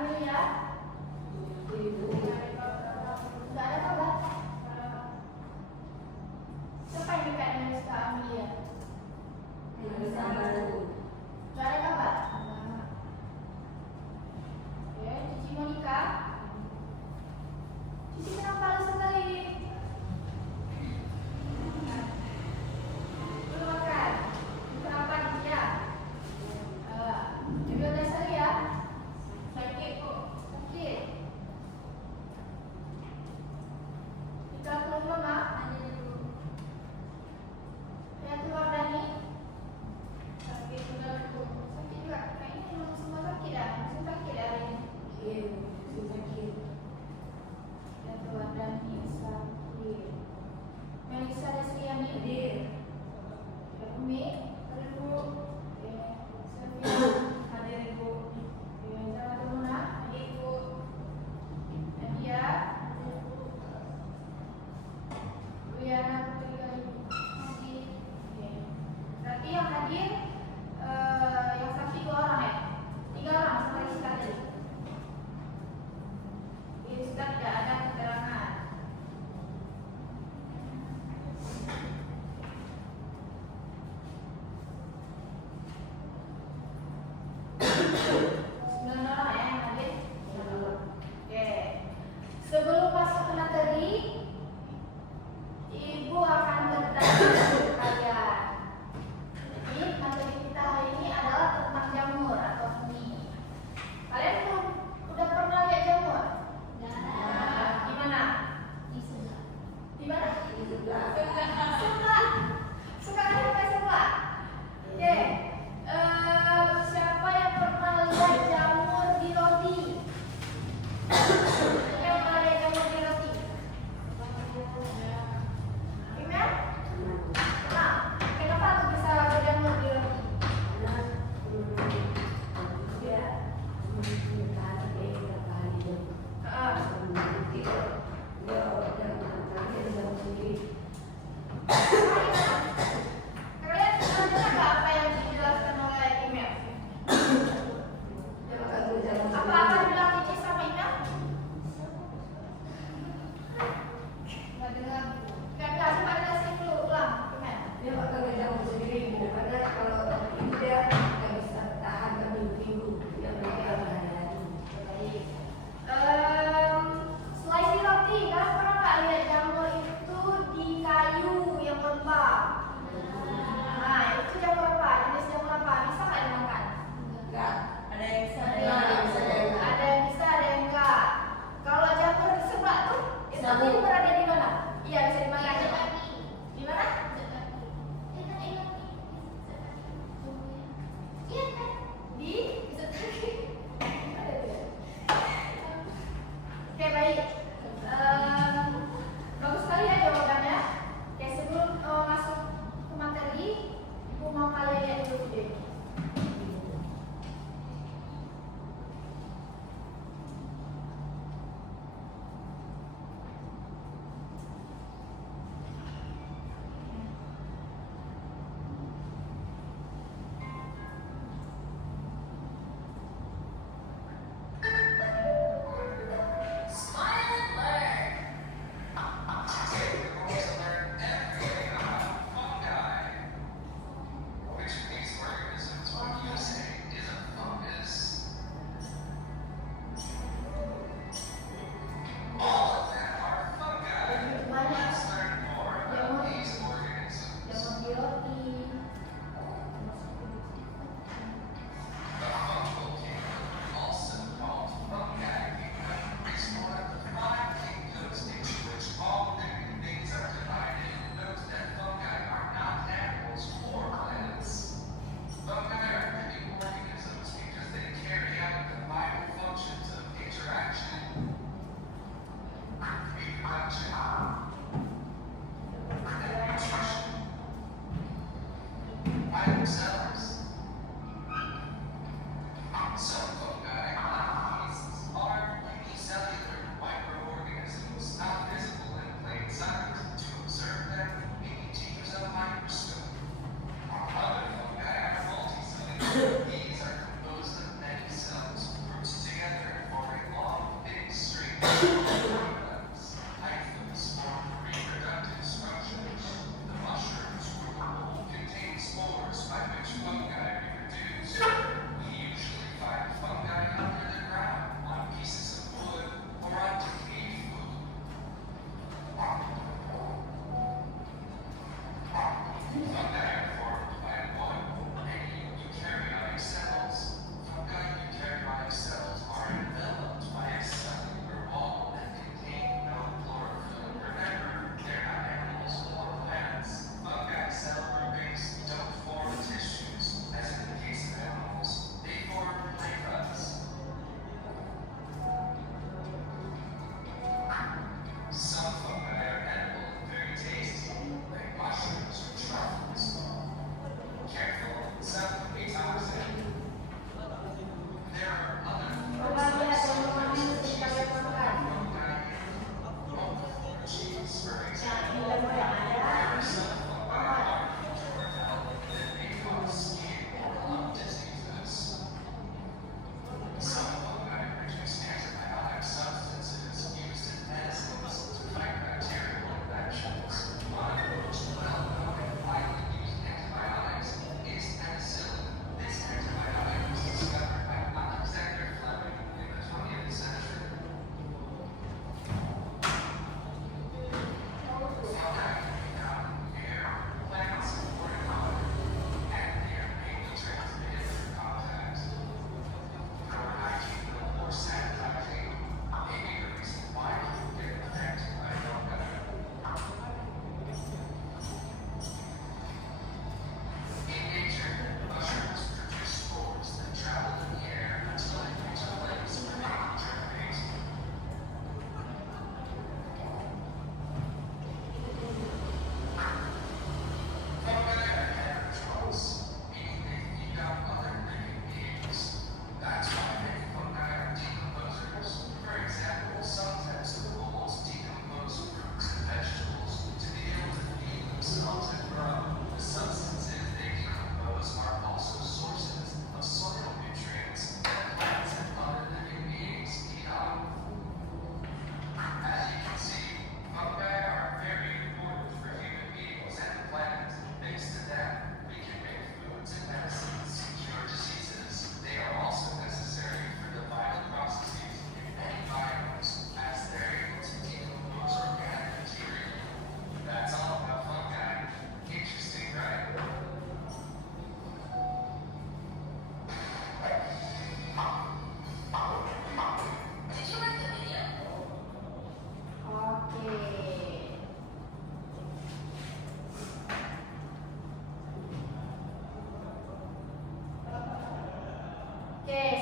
Amelia? Nggak ada kabar. Siapa yang dekat dengan Kak Amelia? Nggak ada kabar. Oke, Cici Monica. Cici kenapa alasan kali? Belum makan. Kenapa Cici ya? Ambil tes lagi ya. Baik kok.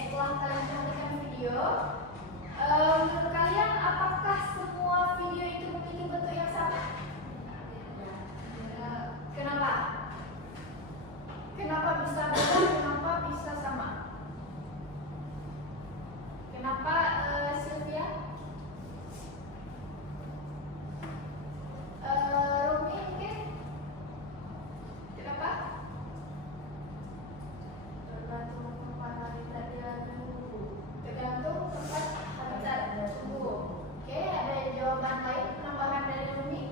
Setelah kalian perhatikan video, menurut kalian apakah semua video itu memiliki bentuk yang sama? Kenapa? Kenapa bisa beda? Kenapa bisa sama? Kenapa Sylvia? Rumi mungkin? Kenapa? Tergantung tempat habitat dia tumbuh. Tergantung tempat habitat dia tumbuh. Oke, ada jawaban lain penambahan dari Rumi?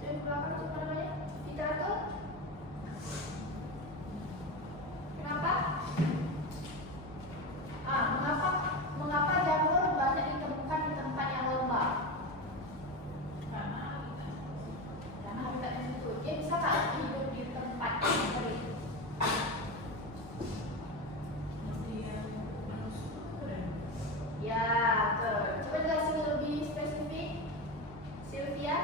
Jadi belakang itu namanya literatur. Kenapa? Mengapa jamur banyak ditemukan di tempat yang lembab? Karena habitatnya itu. Dia bisa tak hidup di tempat yang kering? Ya, betul. Coba jelasin lebih spesifik, Sylvia.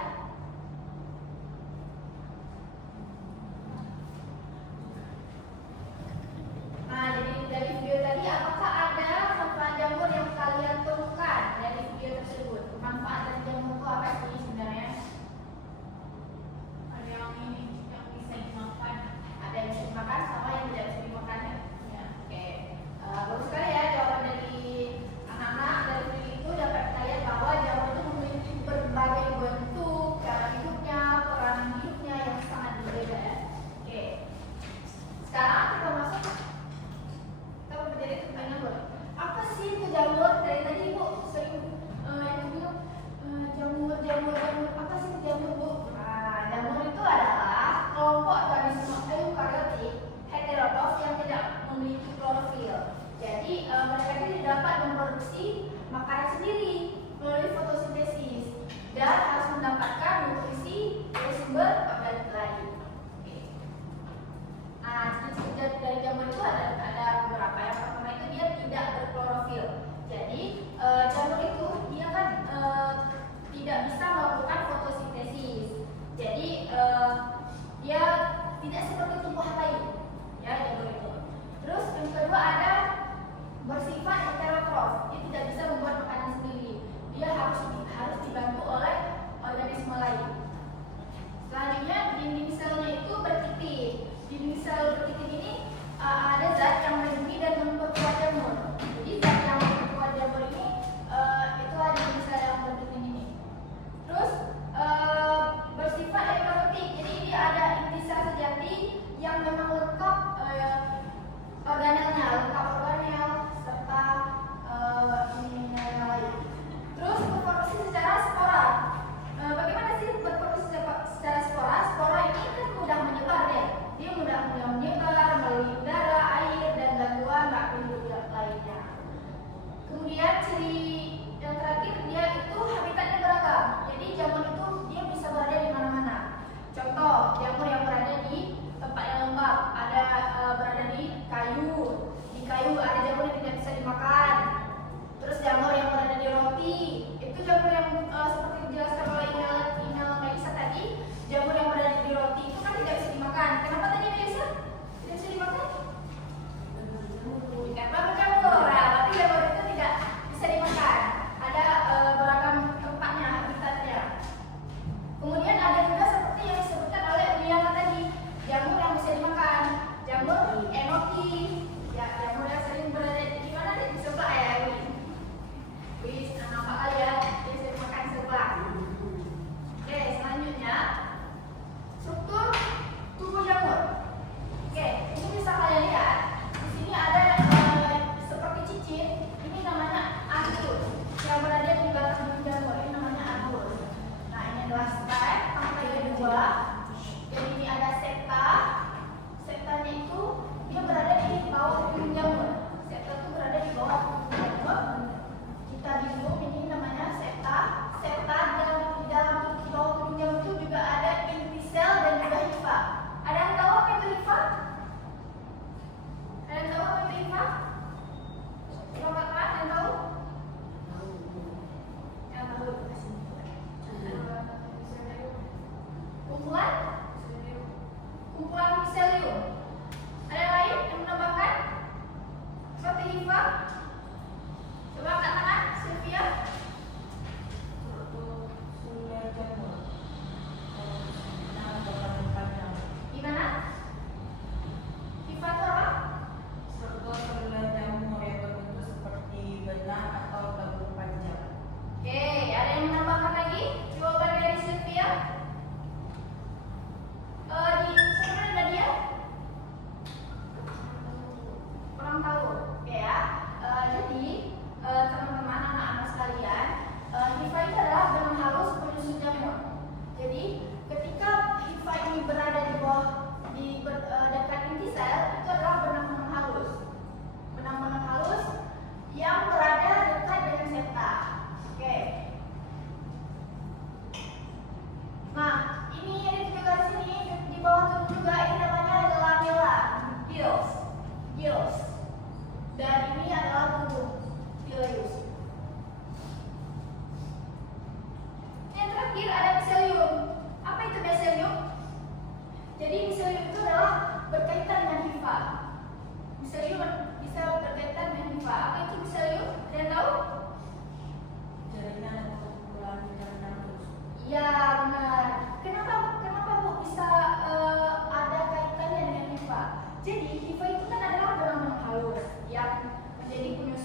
Nah, jadi dari video tadi, apakah ada manfaat jamur yang kalian temukan dari video tersebut? Manfaat dari jamur itu apa sih sebenarnya? Ada yang ini, yang bisa dimakan. Ada yang bisa dimakan sama yang tidak bisa dimakan ya? Ya. Oke. Bagus sekali ya jawaban dari anak-anak. Dari video itu dapat kita lihat bahwa jamur itu memiliki berbagai bentuk,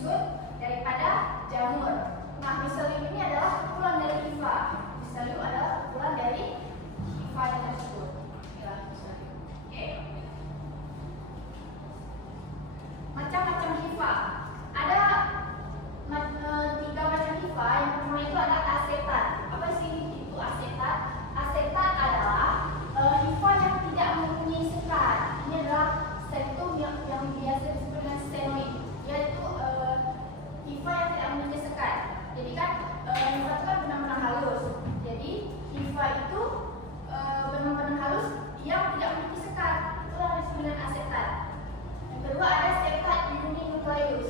menyusun daripada jamur. Nah, miselium ini adalah kumpulan dari hifa. Miselium adalah kumpulan dari hifa yang tersebut. Inilah miselium. Oke. Macam-macam hifa. Ada 3 macam hifa. Yang pertama itu ada asetat. Apa sih itu asetat? Asetat adalah hifa yang tidak mempunyai sekat. Ini adalah stentum yang biasa disebut dengan stenoid, yaitu hifa yang tidak mempunyai sekat. Jadi kan hifa itu kan benang-benang halus. Jadi hifa itu benang-benang halus yang tidak memiliki sekat. Itulah yang disebut dengan asetat. Yang kedua ada sekat uninukleus.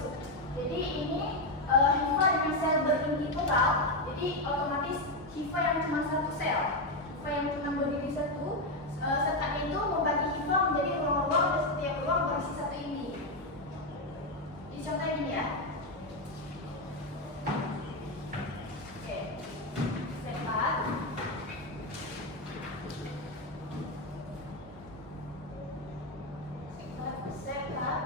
Jadi ini hifa dengan sel berinti tunggal. Jadi otomatis hifa yang cuma satu sel, hifa yang cuma berdiri satu. Sekatnya itu membagi hifa menjadi ruang-ruang dan setiap ruang berisi satu inti. Di contoh ini ya. Oke. Sekat. Sekat.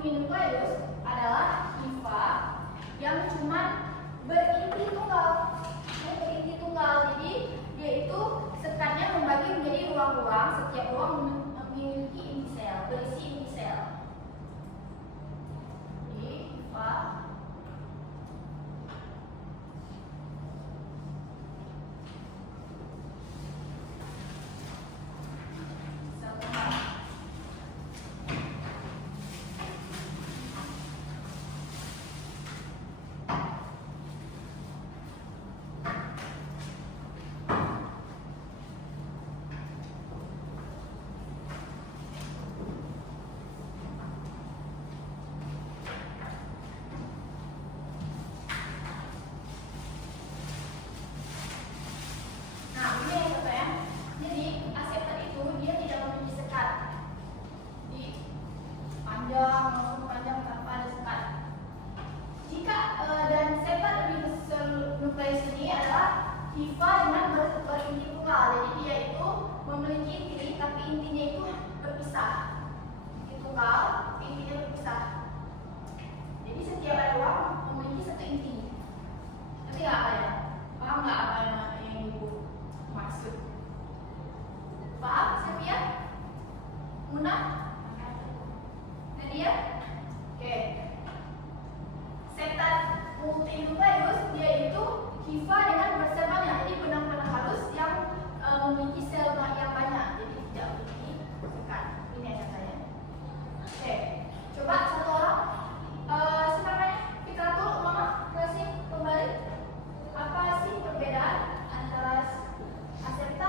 Uninukleus adalah hifa yang cuma berinti tunggal. Dia berinti tunggal, jadi dia itu sekatnya membagi menjadi ruang-ruang. Setiap ruang memiliki inti sel, berisi inti sel. Jadi hifa sel tunggal. Panjang tanpa ada sekat. Jika dan sekat uninukleus ini adalah hifa dengan berinti tunggal. Jadi dia itu memiliki inti, tapi intinya itu berpisah. Inti tunggal, intinya berpisah. Jadi setiap ada ruang memiliki satu inti. Nanti nggak apa ya? Paham nggak apa yang ibu maksud? Paham, Sepia? Munah? Nadia? Oke. Sekat multinukleus dia itu hifa dengan bersel banyak. Jadi benang-benang halus yang memiliki sel yang banyak. Jadi tidak memiliki sekat. Ini aja saya. Oke. Coba satu orang. Siapa namanya? Fikratul Mama, jelasin kembali. Apa sih perbedaan antara asetat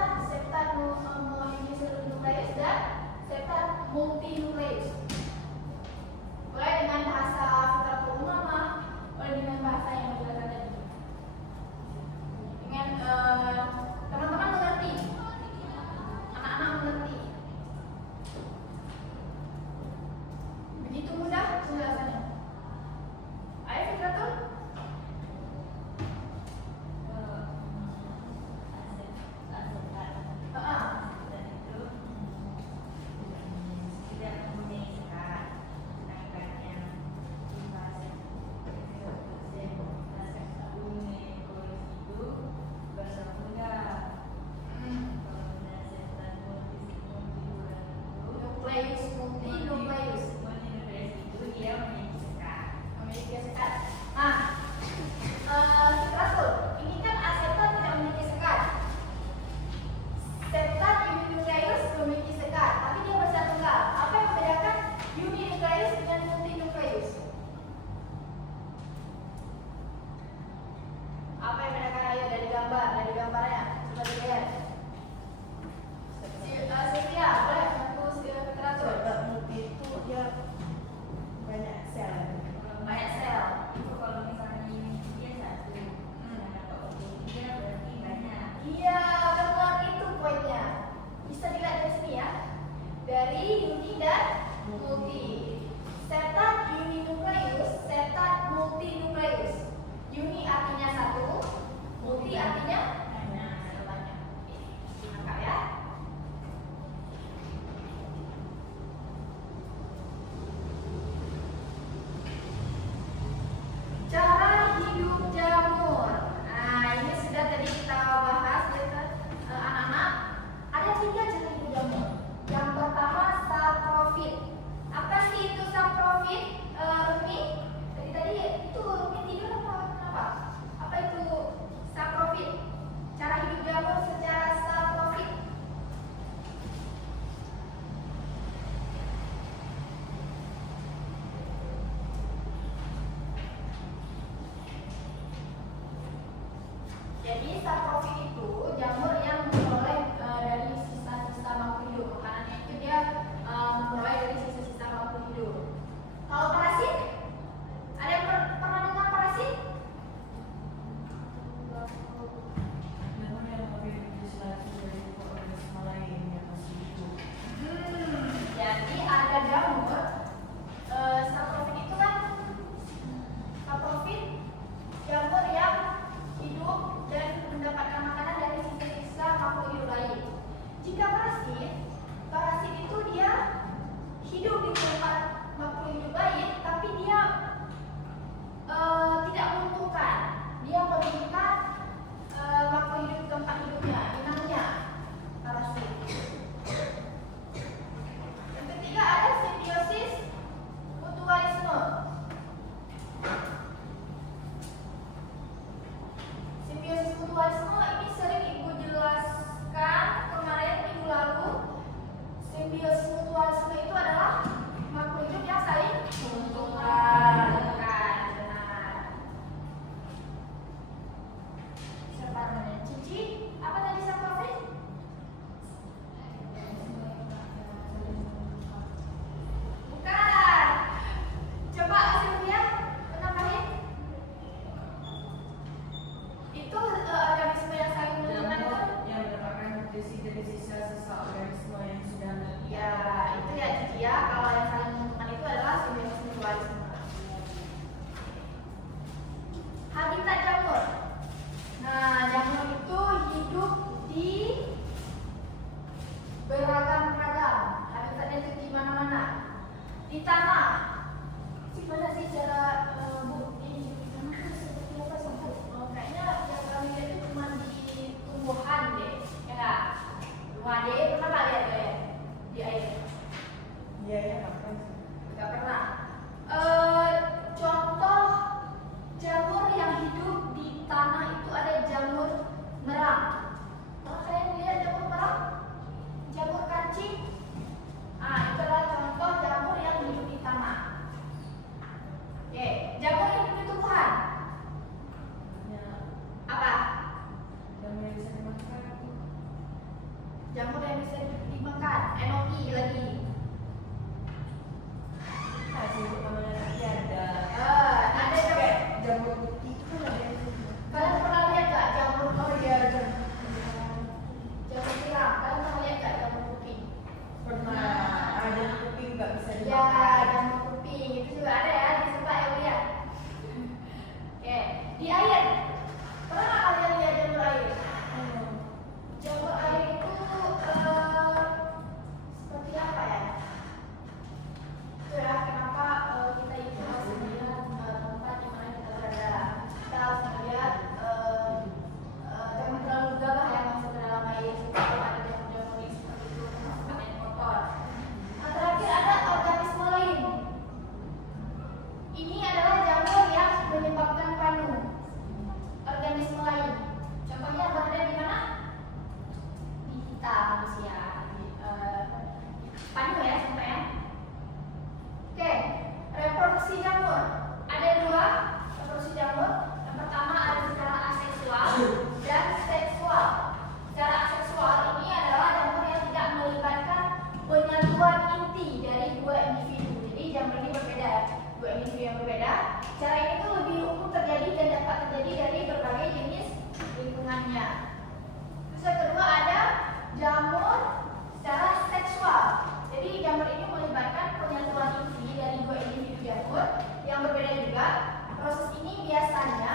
dari sisa-sisa organisme yang sudah mati. Ya, itu ya Cici ya. Kalau yang saling menguntungkan itu adalah simbiosis mutualisme. Habitat jamur. Nah, jamur itu hidup di beragam-ragam. Habitatnya itu di mana-mana. Di tanah. Gimana sih cara ini di tanah itu seperti apa sih? Kayaknya yang kami lihat itu cuma di tumbuhan deh, ya nggak? Rumah deh, pernah nggak lihat ya di air? Iya ya, kapan? Nggak pernah. Contoh jamur yang hidup di tanah itu ada jamur merang. Pernah kalian lihat jamur merang? Jamur kancing? Ah, itu adalah contoh jamur yang hidup di tanah. Oke, jamur yang hidup di tumbuhan. Ya, Apa? jamur yang bisa dimakan. Jamur yang bisa dimakan. Enoki lagi. Nah, sih namanya nanti ada. Ada jamur. Kayak jamur putih itu ada yang Kalian pernah lihat gak jamur? Oh iya, jamur Jamur tiram. Kalian pernah lihat gak jamur kuping? pernah ada kuping nggak bisa Ya, dimakan. jamur kuping itu juga ada ya di sebelah Eulia. Oke, di air. Pernah nggak kalian lihat jamur air? Jamur air itu seperti apa ya? Itu ya kenapa kita itu harus melihat tempat di mana kita berada. Kita harus melihat jangan terlalu gagah ya masuk ke dalam air. Kalau ada jamur-jamur yang seperti itu masukkan air kotor. Nah, terakhir ada organisme lain. Ini adalah jamur yang menyebabkan panu. Organisme lain. Contohnya berada di mana? Di kita manusia. Panu ya contohnya. Oke, reproduksi jamur. Ada dua reproduksi jamur. Yang pertama ada secara aseksual dan seksual. Secara aseksual ini adalah jamur yang tidak melibatkan penyatuan inti dari dua individu. Jadi jamur ini berbeda, dua individu yang berbeda. Cara ini tuh lebih umum terjadi dan dapat terjadi dari berbagai jenis lingkungannya. Terus yang kedua ada jamur secara seksual. Jadi jamur ini melibatkan penyatuan inti dari dua individu jamur yang berbeda juga. Proses ini biasanya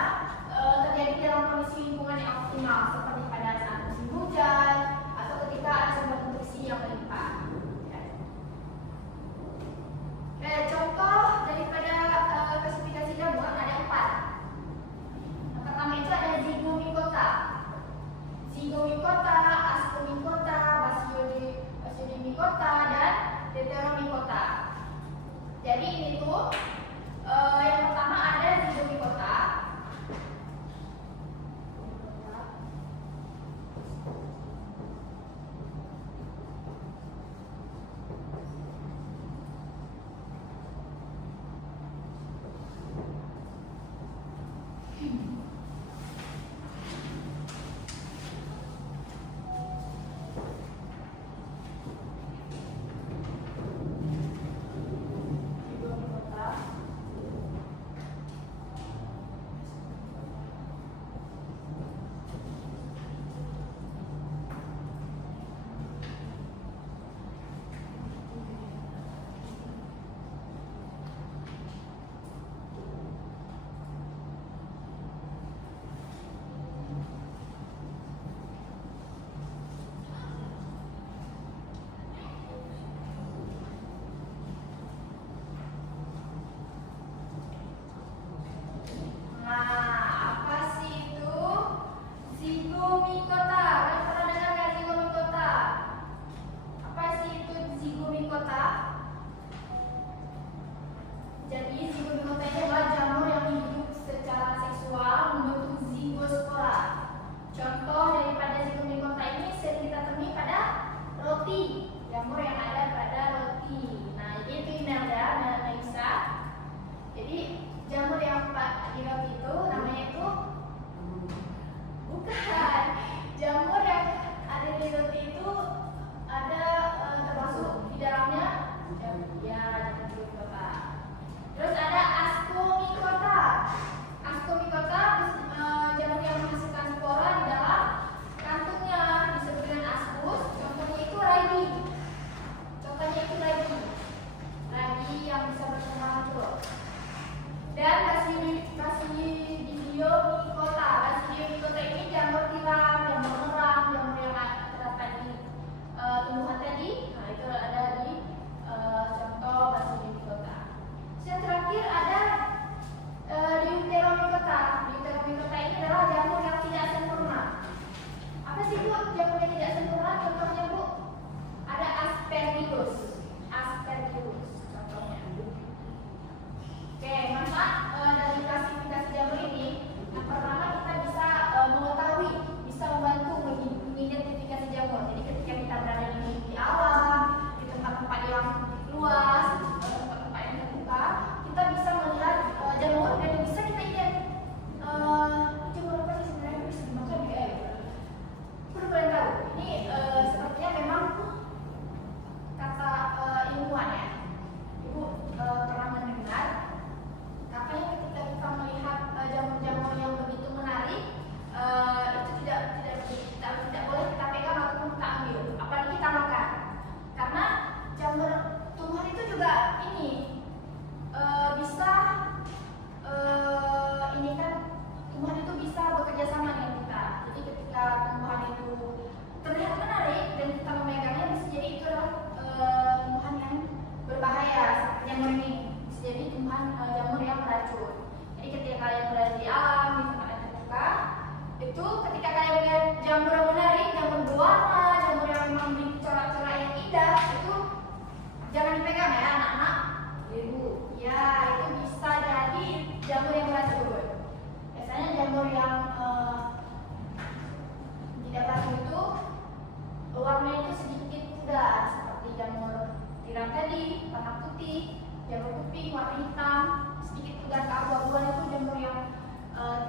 sedikit pudar seperti jamur tiram tadi warna putih, jamur kuping warna hitam, sedikit pudar keabu-abuan itu jamur yang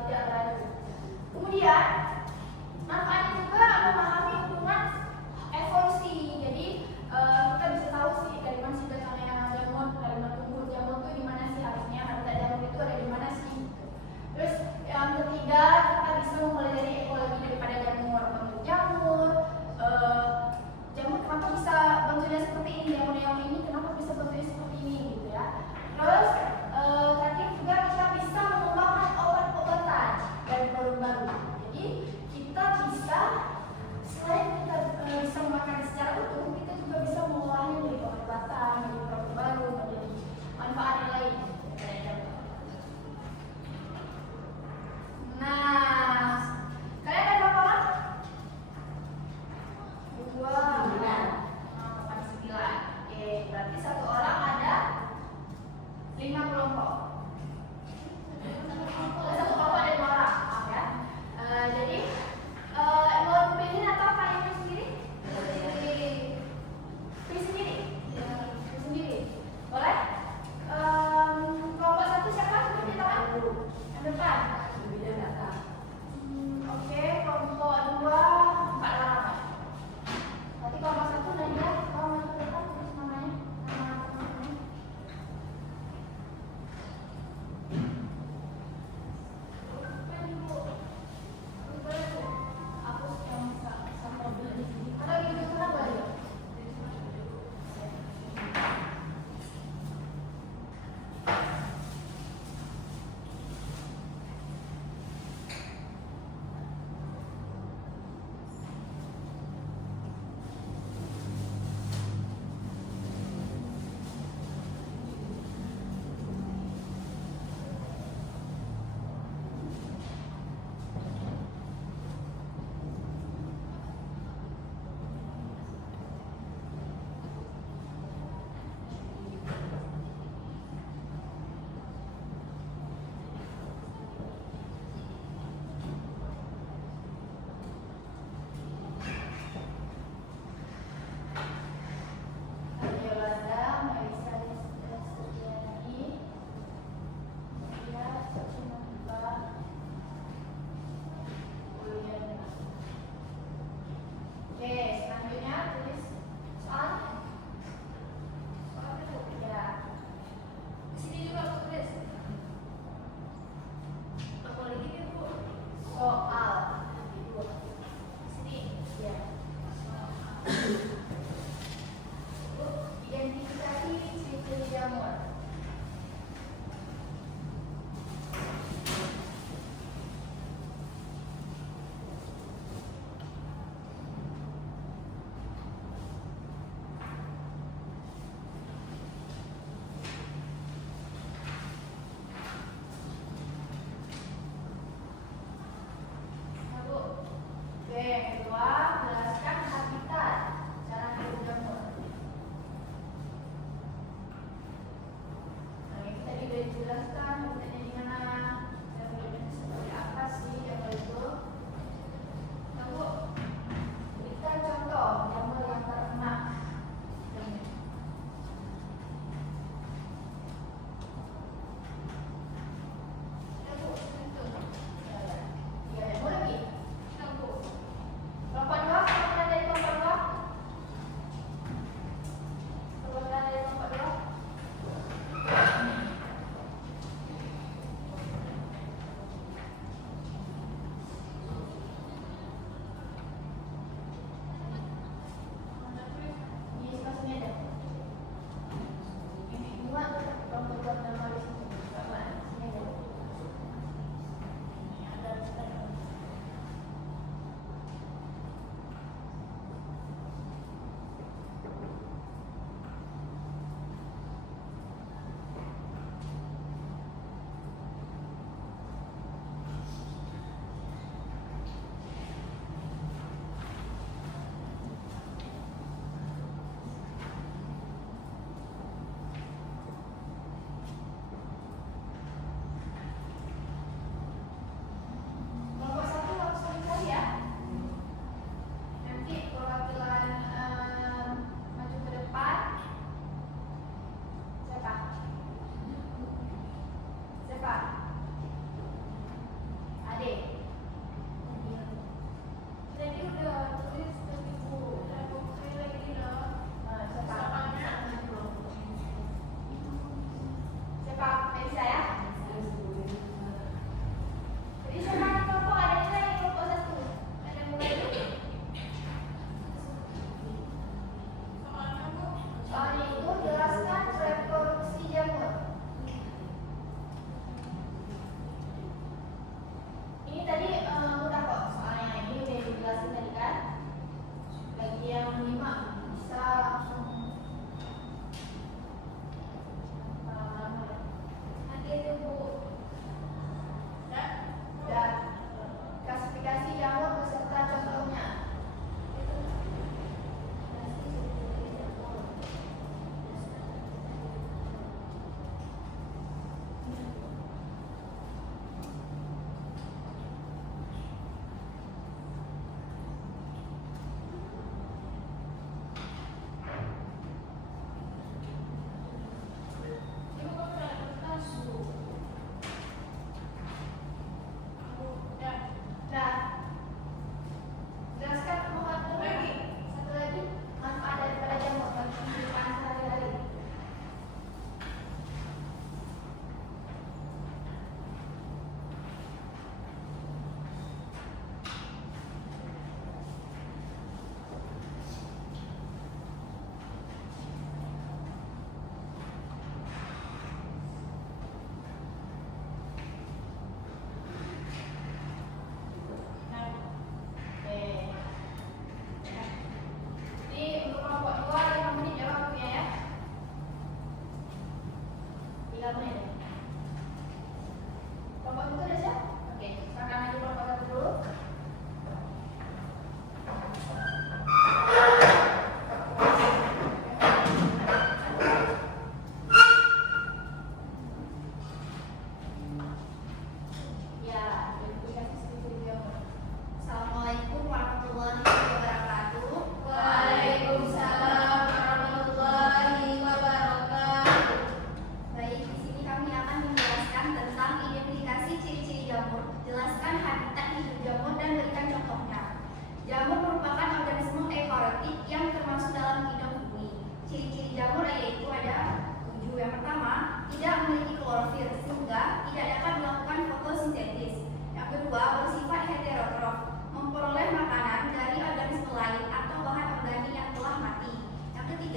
tidak beradu. Kemudian manfaatnya juga memahami hubungan evolusi. Jadi kita bisa tahu sih dari mana sih datangnya jamur, dari mana tumbuh jamur itu di mana sih harusnya habitat jamur itu ada di mana sih. Terus yang ketiga kita bisa memulai dari ekologi daripada jamur, bentuk jamur, jamur kenapa bisa bentuknya seperti ini, jamur ini kenapa bisa bentuknya seperti ini gitu ya. Terus tadi juga kita bisa mengembangkan obat-obatan dan produk baru. Jadi kita bisa selain kita bisa memakan secara utuh, kita juga bisa mengolahnya menjadi obat-obatan, menjadi produk baru, menjadi manfaat yang lain dari jamur. Nah, kalian ada berapa orang? 2, 9. Oke, berarti satu orang ada 5 kelompok. Satu kelompok ada 2 orang, maaf ya. Jadi mau pilih atau kalian pilih sendiri? Pilih sendiri. Pilih sendiri. Boleh? Kelompok 1 siapa? Pilih tangan. Yang depan. Oke, kelompok 2 4 orang. Berarti kelompok 1 Nadia, kamu masuk ke depan tulis namanya, nama teman-teman. Aku yang sama mobil di sini. Atau gitu kenapa ya? Yang kedua, jelaskan habitat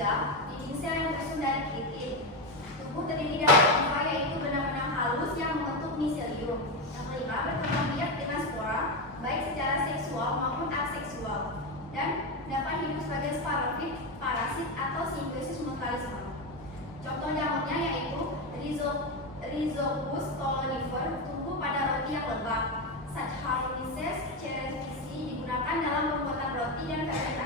ketiga, dinding sel yang tersusun dari keratin. Tubuh terdiri dari limfa, yaitu benang-benang halus yang membentuk miselium. Yang kelima, berkembang biak dengan spora, baik secara seksual maupun aseksual, dan dapat hidup sebagai sporofit, parasit, atau simbiosis mutualisme. Contoh jamurnya yaitu Rhizopus stolonifer, tumbuh pada roti yang lembab. Saccharomyces cerevisiae digunakan dalam pembuatan roti dan fermentasi